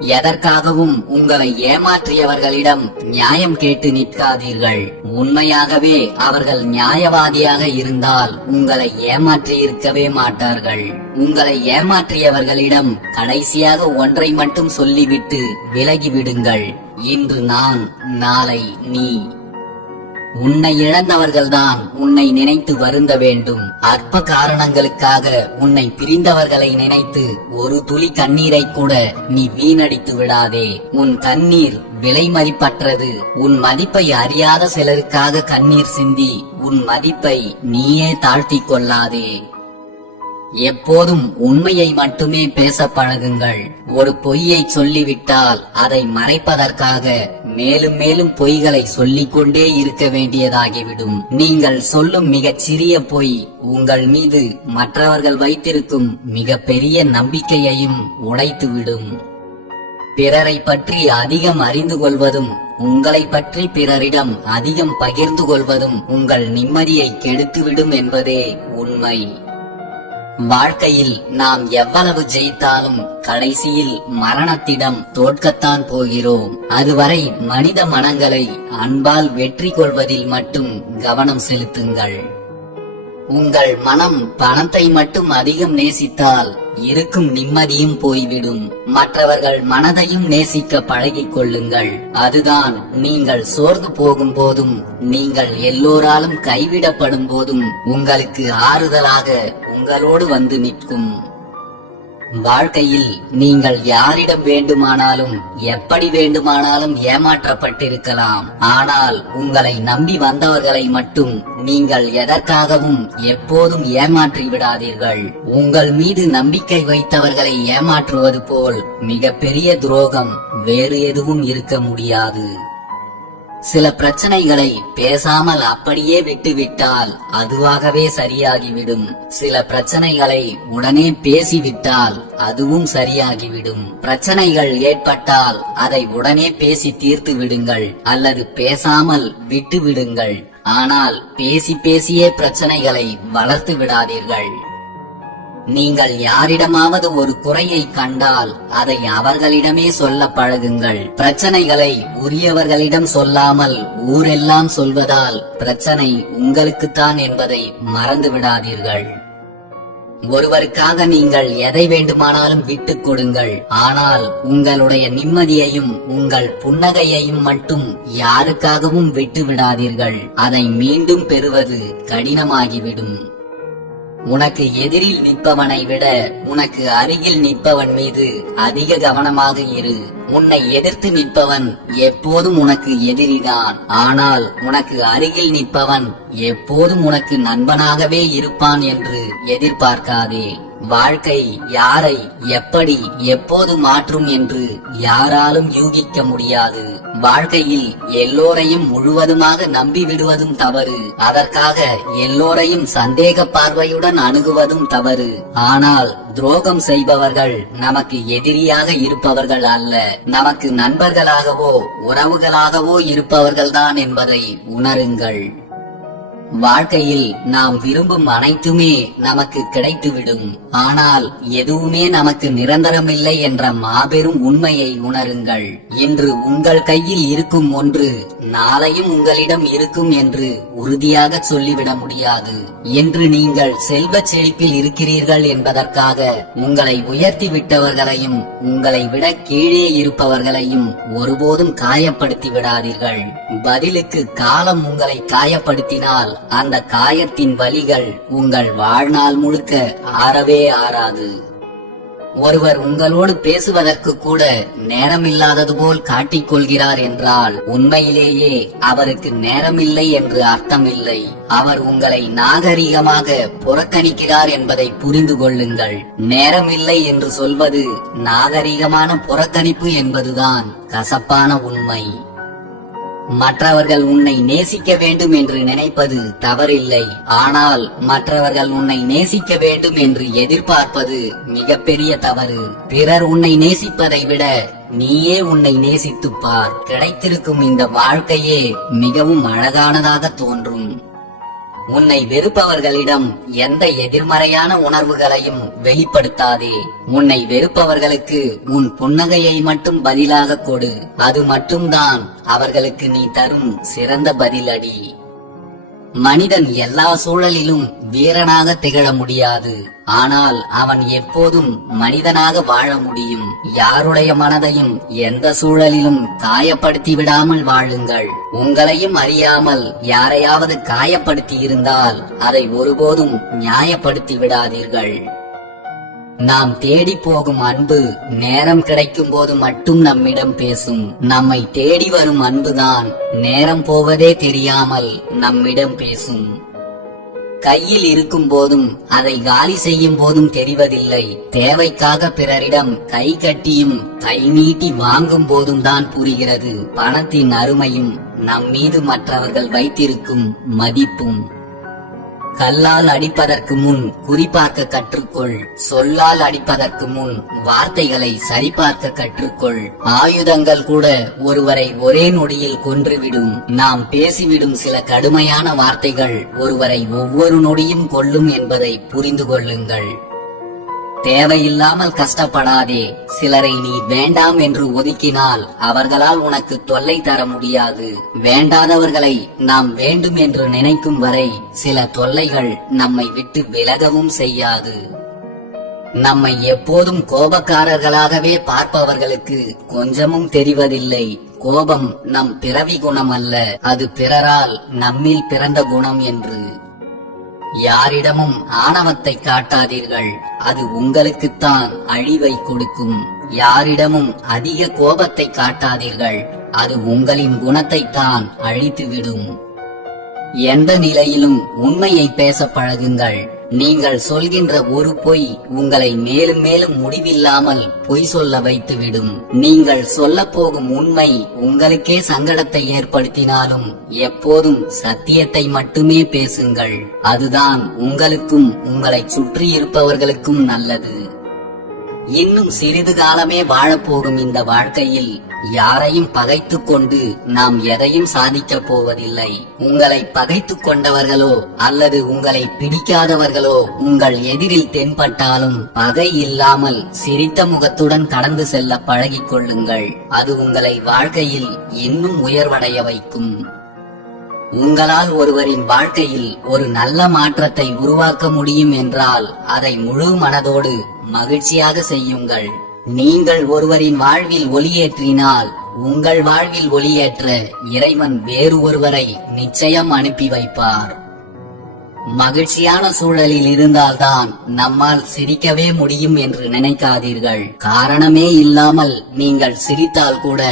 எதற்காகவும் உங்களை ஏமாற்றியவர்களிடம் நியாயம் கேட்டு நிற்காதீர்கள். உண்மையாகவே அவர்கள் நியாயவாதியாக இருந்தால் உங்களை ஏமாற்றி இருக்கவே மாட்டார்கள். உங்களை ஏமாற்றியவர்களிடம் கடைசியாக ஒன்றை மட்டும் சொல்லிவிட்டு விலகிவிடுங்கள். இன்று நான், நாளை நீ. உன்னை இழந்தவர்கள்தான் உன்னை நினைத்து வருந்த வேண்டும். அற்ப காரணங்களுக்காக உன்னை பிரிந்தவர்களை நினைத்து ஒரு துளி கண்ணீரை கூட நீ வீணடித்து விடாதே. உன் கண்ணீர் விலை மதிப்பற்றது. உன் மதிப்பை அறியாத சிலருக்காக கண்ணீர் சிந்தி உன் மதிப்பை நீயே தாழ்த்திக் கொள்ளாதே. எப்போதும் உண்மையை மட்டுமே பேச பழகுங்கள். ஒரு பொய்யை சொல்லிவிட்டால் அதை மறைப்பதற்காக மேலும் மேலும் பொய்களை சொல்லிக் கொண்டே இருக்க வேண்டியதாகிவிடும். நீங்கள் சொல்லும் மிகச் சிறிய பொய் உங்கள் மீது மற்றவர்கள் வைத்திருக்கும் மிக பெரிய நம்பிக்கையையும் உடைத்துவிடும். பிறரை பற்றி அதிகம் அறிந்து கொள்வதும் உங்களை பற்றி பிறரிடம் அதிகம் பகிர்ந்து கொள்வதும் உங்கள் நிம்மதியை கெடுத்துவிடும் என்பதே உண்மை. வாழ்க்கையில் நாம் எவ்வளவு ஜெயித்தாலும் கடைசியில் மரணத்திடம் தோற்கத்தான் போகிறோம். அதுவரை மனித மனங்களை அன்பால் வெற்றி கொள்வதில் மட்டும் கவனம் செலுத்துங்கள். உங்கள் மனம் பணத்தை மட்டும் அதிகம் நேசித்தால் இருக்கும் நிம்மதியும் போய்விடும். மற்றவர்கள் மனதையும் நேசிக்க பழகிக் கொள்ளுங்கள். அதுதான் நீங்கள் சோர்ந்து போகும் போதும் நீங்கள் எல்லோராலும் கைவிடப்படும் போதும் உங்களுக்கு ஆறுதலாக உங்களோடு வந்து நிற்கும். வாழ்க்கையில் நீங்கள் யாரிடம் வேண்டுமானாலும் எப்படி வேண்டுமானாலும் ஏமாற்றப்பட்டிருக்கலாம். ஆனால் உங்களை நம்பி வந்தவர்களை மட்டும் நீங்கள் எதற்காகவும் எப்போதும் ஏமாற்றி விடாதீர்கள். உங்கள் மீது நம்பிக்கை வைத்தவர்களை ஏமாற்றுவது போல் மிக பெரிய துரோகம் வேறு எதுவும் இருக்க முடியாது. சில பிரச்சனைகளை பேசாமல் அப்படியே விட்டுவிட்டால் அதுவாகவே சரியாகிவிடும். சில பிரச்சனைகளை உடனே பேசிவிட்டால் அதுவும் சரியாகிவிடும். பிரச்சனைகள் ஏற்பட்டால் அதை உடனே பேசி தீர்த்து விடுங்கள் அல்லது பேசாமல் விட்டு விடுங்கள். ஆனால் பேசி பேசியே பிரச்சனைகளை வளர்த்து விடாதீர்கள். நீங்கள் யாரிடமாவது ஒரு குறையை கண்டால் அதை அவர்களிடமே சொல்ல பழகுங்கள். பிரச்சனைகளை உரியவர்களிடம் சொல்லாமல் ஊரெல்லாம் சொல்வதால் பிரச்சனை உங்களுக்குத்தான் என்பதை மறந்து விடாதீர்கள். ஒருவருக்காக நீங்கள் எதை வேண்டுமானாலும் விட்டுக் கொடுங்கள். ஆனால் உங்களுடைய நிம்மதியையும் உங்கள் புன்னகையையும் மட்டும் யாருக்காகவும் விட்டு விடாதீர்கள். அதை மீண்டும் பெறுவது கடினமாகிவிடும். உனக்கு எதிரில் நிற்பவனை விட உனக்கு அருகில் நிற்பவன் மீது அதிக கவனமாக இரு. உன்னை எதிர்த்து நிற்பவன் எப்போதும் உனக்கு எதிரிதான். ஆனால் உனக்கு அருகில் நிற்பவன் எப்போதும் உனக்கு நண்பனாகவே இருப்பான் என்று எதிர்பார்க்காதே. வாழ்க்கை யாரை எப்படி எப்போது மாற்றும் என்று யாராலும் யூகிக்க முடியாது. வாழ்க்கையில் எல்லோரையும் முழுவதுமாக நம்பி விடுவதும் தவறு. அதற்காக எல்லோரையும் சந்தேக பார்வையுடன் அணுகுவதும் தவறு. ஆனால் துரோகம் செய்பவர்கள் நமக்கு எதிரியாக இருப்பவர்கள் அல்ல, நமக்கு நண்பர்களாகவோ உறவுகளாகவோ இருப்பவர்கள்தான் என்பதை உணருங்கள். வாழ்க்கையில் நாம் விரும்பும் அனைத்துமே நமக்கு கிடைத்துவிடும். ஆனால் எதுவுமே நமக்கு நிரந்தரமில்லை என்ற மாபெரும் உண்மையை உணருங்கள். இன்று உங்கள் கையில் இருக்கும் ஒன்று நாளையும் உங்களிடம் இருக்கும் என்று உறுதியாக சொல்லிவிட முடியாது. என்று நீங்கள் செல்வ செழிப்பில் இருக்கிறீர்கள் என்பதற்காக உங்களை உயர்த்தி விட்டவர்களையும் உங்களை விட கீழே இருப்பவர்களையும் ஒருபோதும் காயப்படுத்தி விடாதீர்கள். பதிலுக்கு காலம் உங்களை காயப்படுத்தினால் அந்த காயத்தின் வலிகள் உங்கள் வாழ்நாள் முழுக்க ஆறவே ஆறாது. ஒருவர் உங்களோடு பேசுவதற்கு கூட நேரமில்லாதது போல் காட்டிக் கொள்கிறார் என்றால் உண்மையிலேயே அவருக்கு நேரமில்லை என்று அர்த்தமில்லை. அவர் உங்களை நாகரிகமாக புறக்கணிக்கிறார் என்பதை புரிந்து கொள்ளுங்கள். நேரமில்லை என்று சொல்வது நாகரிகமான புறக்கணிப்பு என்பதுதான் கசப்பான உண்மை. மற்றவர்கள் உன்னை நேசிக்க வேண்டும் என்று நினைப்பது தவறில்லை. ஆனால் மற்றவர்கள் உன்னை நேசிக்க வேண்டும் என்று எதிர்பார்ப்பது மிகப்பெரிய தவறு. பிறர் உன்னை நேசிப்பதை விட நீயே உன்னை நேசித்துப் பார். கிடைத்திருக்கும் இந்த வாழ்க்கையே மிகவும் அழகானதாக தோன்றும். உன்னை வெறுப்பவர்களிடம் எந்த எதிர்மறையான உணர்வுகளையும் வெளிப்படுத்தாதே. உன்னை வெறுப்பவர்களுக்கு உன் புன்னகையை மட்டும் பதிலாக கொடு. அது மட்டும்தான் அவர்களுக்கு நீ தரும் சிறந்த பதிலடி. மனிதன் எல்லா சூழலிலும் வீரனாக திகழ முடியாது. ஆனால் அவன் எப்போதும் மனிதனாக வாழ முடியும். யாருடைய மனதையும் எந்த சூழலிலும் காயப்படுத்தி விடாமல் வாழுங்கள். உங்களையும் அறியாமல் யாரையாவது காயப்படுத்தி இருந்தால் அதை ஒருபோதும் நியாயப்படுத்தி விடாதீர்கள். நாம் தேடி போகும் அன்பு நேரம் கிடைக்கும் போது மட்டும் நம்மிடம் பேசும். நம்மை தேடி வரும் அன்புதான் நேரம் போவதே தெரியாமல் நம்மிடம் பேசும். கையில் இருக்கும் போதும் அதை காலி செய்யும் போதும் தெரிவதில்லை. தேவைக்காக பிறரிடம் கை கட்டியும் கை நீட்டி வாங்கும் போதும் தான் புரிகிறது பணத்தின் அருமையும் நம் மீது மற்றவர்கள் வைத்திருக்கும் மதிப்பும். கல்லால் அடிப்பதற்கு முன் குறிபார்க்க கற்றுக்கொள். சொல்லால் அடிப்பதற்கு முன் வார்த்தைகளை சரிபார்க்க கற்றுக்கொள். ஆயுதங்கள் கூட ஒருவரை ஒரே நொடியில் கொன்றுவிடும். நாம் பேசிவிடும் சில கடுமையான வார்த்தைகள் ஒருவரை ஒவ்வொரு நொடியும் கொல்லும் என்பதை புரிந்து கொள்ளுங்கள். தேவையில்லாமல் கஷ்டப்படாதே. சிலரை நீ வேண்டாம் என்று ஒதுக்கினால் அவர்களால் உனக்கு தொல்லை தர முடியாது. வேண்டாதவர்களை நாம் வேண்டும் என்று நினைக்கும் வரை சில தொல்லைகள் நம்மை விட்டு விலகவும் செய்யாது. நம்மை எப்போதும் கோபக்காரர்களாகவே பார்ப்பவர்களுக்கு கொஞ்சமும் தெரிவதில்லை. கோபம் நம் பிறவி குணம் அல்ல, அது பிறரால் நம்மில் பிறந்த குணம் என்று. யாரிடமும் ஆணவத்தை காட்டாதீர்கள், அது உங்களுக்குத்தான் அழிவை கொடுக்கும். யாரிடமும் அதிக கோபத்தை காட்டாதீர்கள், அது உங்களின் குணத்தை தான் அழித்துவிடும். எந்த நிலையிலும் உண்மையை பேச பழகுங்கள். நீங்கள் சொல்கின்ற ஒரு பொய் உங்களை மேலும் மேலும் முடிவில்லாமல் பொய் சொல்ல வைத்துவிடும். நீங்கள் சொல்ல போகும் உண்மை உங்களுக்கே சங்கடத்தை ஏற்படுத்தினாலும் எப்போதும் சத்தியத்தை மட்டுமே பேசுங்கள். அதுதான் உங்களுக்கும் உங்களை சுற்றி இருப்பவர்களுக்கும் நல்லது. இன்னும் சிறிது காலமே வாழப்போகும் இந்த வாழ்க்கையில் யாரையும் பகைத்துக் கொண்டு நாம் எதையும் சாதிக்கப் போவதில்லை. உங்களை பகைத்துக் கொண்டவர்களோ அல்லது உங்களை பிடிக்காதவர்களோ உங்கள் எதிரில் தென்பட்டாலும் பகை இல்லாமல் சிரித்த முகத்துடன் கடந்து செல்ல பழகிக் கொள்ளுங்கள். அது உங்களை வாழ்க்கையில் இன்னும் உயர்வடைய வைக்கும். உங்களால் ஒருவரின் வாழ்க்கையில் ஒரு நல்ல மாற்றத்தை உருவாக்க முடியும் என்றால் அதை முழு மனதோடு மகிழ்ச்சியாக செய்யுங்கள். நீங்கள் ஒருவரின் வாழ்வில் ஒளியேற்றினால் உங்கள் வாழ்வில் ஒளியேற்ற இறைவன் வேறு ஒருவரை நிச்சயம் அனுப்பி வைப்பார். மகிழ்ச்சியான சூழலில் இருந்தால்தான் நம்மால் சிரிக்கவே முடியும் என்று நினைக்காதீர்கள். காரணமே இல்லாமல் நீங்கள் சிரித்தால் கூட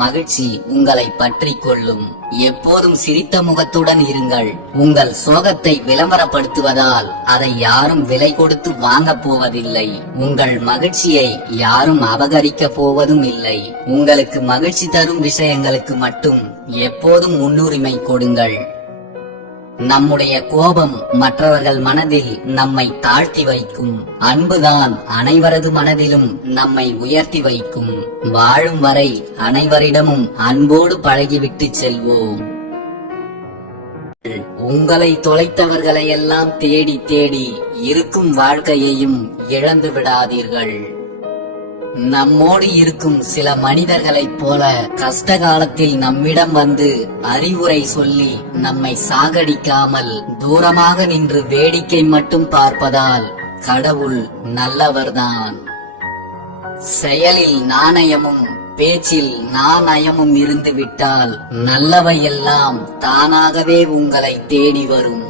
மகிழ்ச்சி உங்களை பற்றி கொள்ளும். எப்போதும் சிரித்த முகத்துடன் இருங்கள். உங்கள் சோகத்தை விளம்பரப்படுத்துவதால் அதை யாரும் விலை கொடுத்து வாங்கப் போவதில்லை. உங்கள் மகிழ்ச்சியை யாரும் அபகரிக்க போவதும் இல்லை. உங்களுக்கு மகிழ்ச்சி தரும் விஷயங்களுக்கு மட்டும் எப்போதும் முன்னுரிமை கொடுங்கள். நம்முடைய கோபம் மற்றவர்கள் மனதில் நம்மை தாழ்த்தி வைக்கும். அன்புதான் அனைவரது மனதிலும் நம்மை உயர்த்தி வைக்கும். வாழும் வரை அனைவரிடமும் அன்போடு பழகிவிட்டு செல்வோம். உங்களை தொலைத்தவர்களை எல்லாம் தேடி தேடி இருக்கும் வாழ்க்கையையும் இழந்து விடாதீர்கள். நம்மோடு இருக்கும் சில மனிதர்களைப் போல கஷ்ட காலத்தில் நம்மிடம் வந்து அறிவுரை சொல்லி நம்மை சாகடிக்காமல் தூரமாக நின்று வேடிக்கை மட்டும் பார்ப்பதால் கடவுள் நல்லவர்தான். செயலில் நாணயமும் பேச்சில் நாணயமும் இருந்து விட்டால் நல்லவையெல்லாம் தானாகவே உங்களை தேடி வரும்.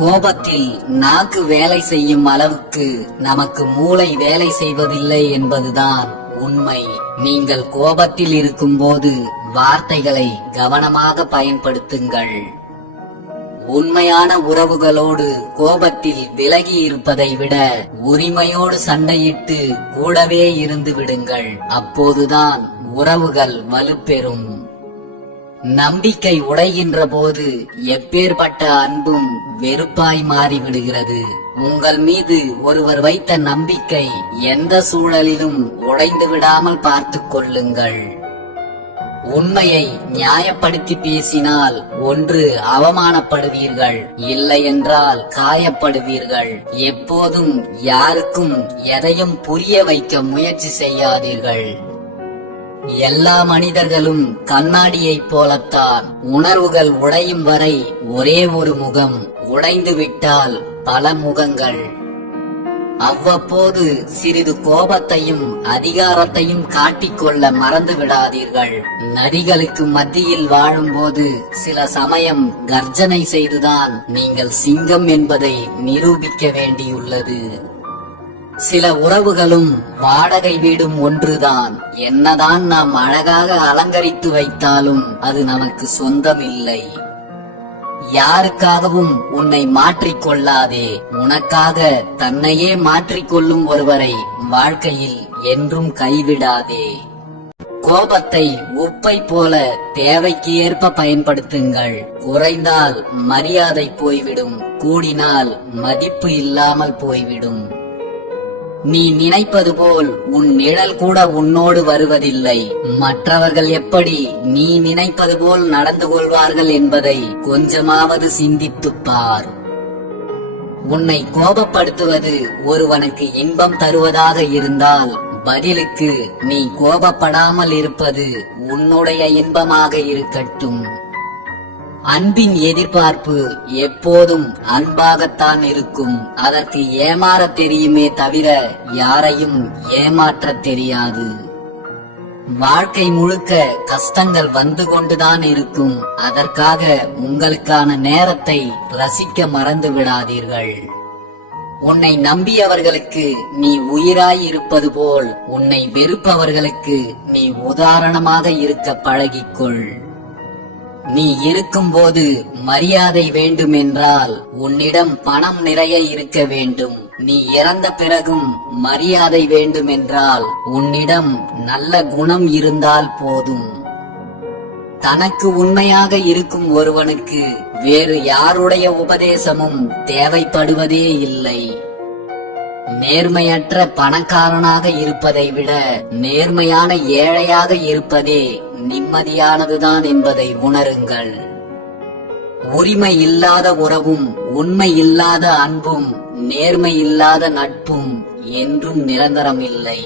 கோபத்தில் நாக்கு வேலை செய்யும் அளவுக்கு நமக்கு மூளை வேலை செய்வதில்லை என்பதுதான் உண்மை. நீங்கள் கோபத்தில் இருக்கும்போது வார்த்தைகளை கவனமாக பயன்படுத்துங்கள். உண்மையான உறவுகளோடு கோபத்தில் விலகி இருப்பதை விட உரிமையோடு சண்டையிட்டு கூடவே இருந்து விடுங்கள். அப்போதுதான் உறவுகள் வலுப்பெறும். நம்பிக்கை உடைகின்ற போது எப்பேற்பட்ட அன்பும் வெறுப்பாய் மாறிவிடுகிறது. உங்கள் மீது ஒருவர் வைத்த நம்பிக்கை எந்த சூழலிலும் உடைந்து விடாமல் பார்த்துக் கொள்ளுங்கள். உண்மையை நியாயப்படுத்தி பேசினால் ஒன்று அவமானப்படுவீர்கள், இல்லை என்றால் காயப்படுவீர்கள். எப்போதும் யாருக்கும் எதையும் புரிய வைக்க முயற்சி செய்யாதீர்கள். எல்லா மனிதர்களும் கண்ணாடியைப் போலத்தான். உணர்வுகள் உடையும் வரை ஒரே ஒரு முகம், உடைந்து விட்டால் பல முகங்கள். அவ்வப்போது சிறிது கோபத்தையும் அதிகாரத்தையும் காட்டிக்கொள்ள மறந்து விடாதீர்கள். நரிகளுக்கு மத்தியில் வாழும்போது சில சமயம் கர்ஜனை செய்துதான் நீங்கள் சிங்கம் என்பதை நிரூபிக்க வேண்டியுள்ளது. சில உறவுகளும் வாடகை வீடும் ஒன்றுதான். என்னதான் நாம் அழகாக அலங்கரித்து வைத்தாலும் அது நமக்கு சொந்தமில்லை. யாருக்காகவும் உன்னை மாற்றிக்கொள்ளாதே. உனக்காக தன்னையே மாற்றிக்கொள்ளும் ஒருவரை வாழ்க்கையில் என்றும் கைவிடாதே. கோபத்தை உப்பை போல தேவைக்கு ஏற்ப பயன்படுத்துங்கள். குறைந்தால் மரியாதை போய்விடும், கூடினால் மதிப்பு இல்லாமல் போய்விடும். நீ நினைப்பது போல் உன் நிழல் கூட உன்னோடு வருவதில்லை. மற்றவர்கள் எப்படி நீ நினைப்பது போல் நடந்து கொள்வார்கள் என்பதை கொஞ்சமாவது சிந்தித்துப் பார். உன்னை கோபப்படுத்துவது ஒருவனுக்கு இன்பம் தருவதாக இருந்தால் பதிலுக்கு நீ கோபப்படாமல் இருப்பது உன்னுடைய இன்பமாக இருக்கட்டும். அன்பின் எதிர்பார்ப்பு எப்போதும் அன்பாகத்தான் இருக்கும். அதற்கு ஏமாற தெரியுமே தவிர யாரையும் ஏமாற்ற தெரியாது. வாழ்க்கை முழுக்க கஷ்டங்கள் வந்து கொண்டுதான் இருக்கும். அதற்காக உங்களுக்கான நேரத்தை ரசிக்க மறந்து விடாதீர்கள். உன்னை நம்பியவர்களுக்கு நீ உயிராய் இருப்பது போல் உன்னை வெறுப்பவர்களுக்கு நீ உதாரணமாக இருக்க பழகிக்கொள். நீ இருக்கும்போது மரியாதை வேண்டும் என்றால் உன்னிடம் பணம் நிறைய இருக்க வேண்டும். நீ இறந்த பிறகும் மரியாதை வேண்டும் என்றால் உன்னிடம் நல்ல குணம் இருந்தால் போதும். தனக்கு உண்மையாக இருக்கும் ஒருவனுக்கு வேறு யாருடைய உபதேசமும் தேவைப்படுவதே இல்லை. நேர்மையற்ற பணக்காரனாக இருப்பதை விட நேர்மையான ஏழையாக இருப்பதே நிம்மதியானதுதான் என்பதை உணருங்கள். உரிமை இல்லாத உறவும், உண்மை இல்லாத அன்பும், நேர்மை இல்லாத நட்பும் என்றும் நிரந்தரம் இல்லை.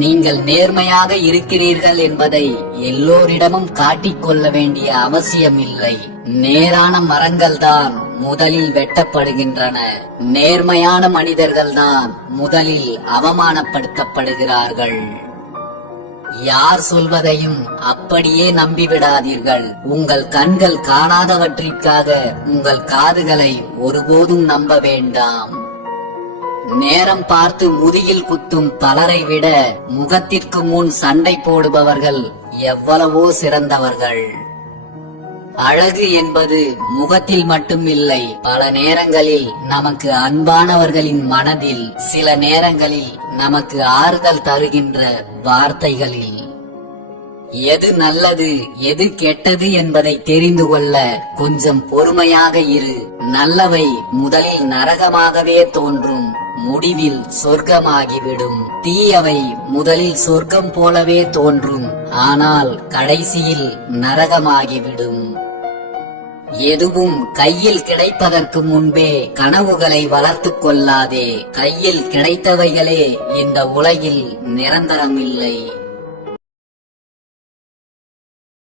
நீங்கள் நேர்மையாக இருக்கிறீர்கள் என்பதை எல்லோரிடமும் காட்டிக்கொள்ள வேண்டிய அவசியம் இல்லை. நேரான மரங்கள் தான் முதலில் வெட்டப்படுகின்றன. நேர்மையான மனிதர்கள் தான் முதலில் அவமானப்படுத்தப்படுகிறார்கள். யார் சொல்வதையும் அப்படியே நம்பிவிடாதீர்கள். உங்கள் கண்கள் காணாதவற்றிற்காக உங்கள் காதுகளை ஒருபோதும் நம்ப வேண்டாம். நேரம் பார்த்து முதுகில் குத்தும் பலரை விட முகத்திற்கு முன் சண்டை போடுபவர்கள் எவ்வளவோ சிறந்தவர்கள். அழகு என்பது முகத்தில் மட்டும் இல்லை, பல நேரங்களில் நமக்கு அன்பானவர்களின் மனதில், சில நேரங்களில் நமக்கு ஆறுதல் தருகின்ற வார்த்தைகளில். எது நல்லது எது கெட்டது என்பதை தெரிந்து கொள்ள கொஞ்சம் பொறுமையாக இரு. நல்லவை முதலில் நரகமாகவே தோன்றும், முடிவில் சொர்க்கமாகிவிடும். தீயவை முதலில் சொர்க்கம் போலவே தோன்றும், ஆனால் கடைசியில் நரகமாகிவிடும். எதுவும் கையில் கிடைப்பதற்கு முன்பே கனவுகளை வளர்த்துக் கொள்ளாதே. கையில் கிடைத்தவைகளே இந்த உலகில் நிரந்தரம் இல்லை.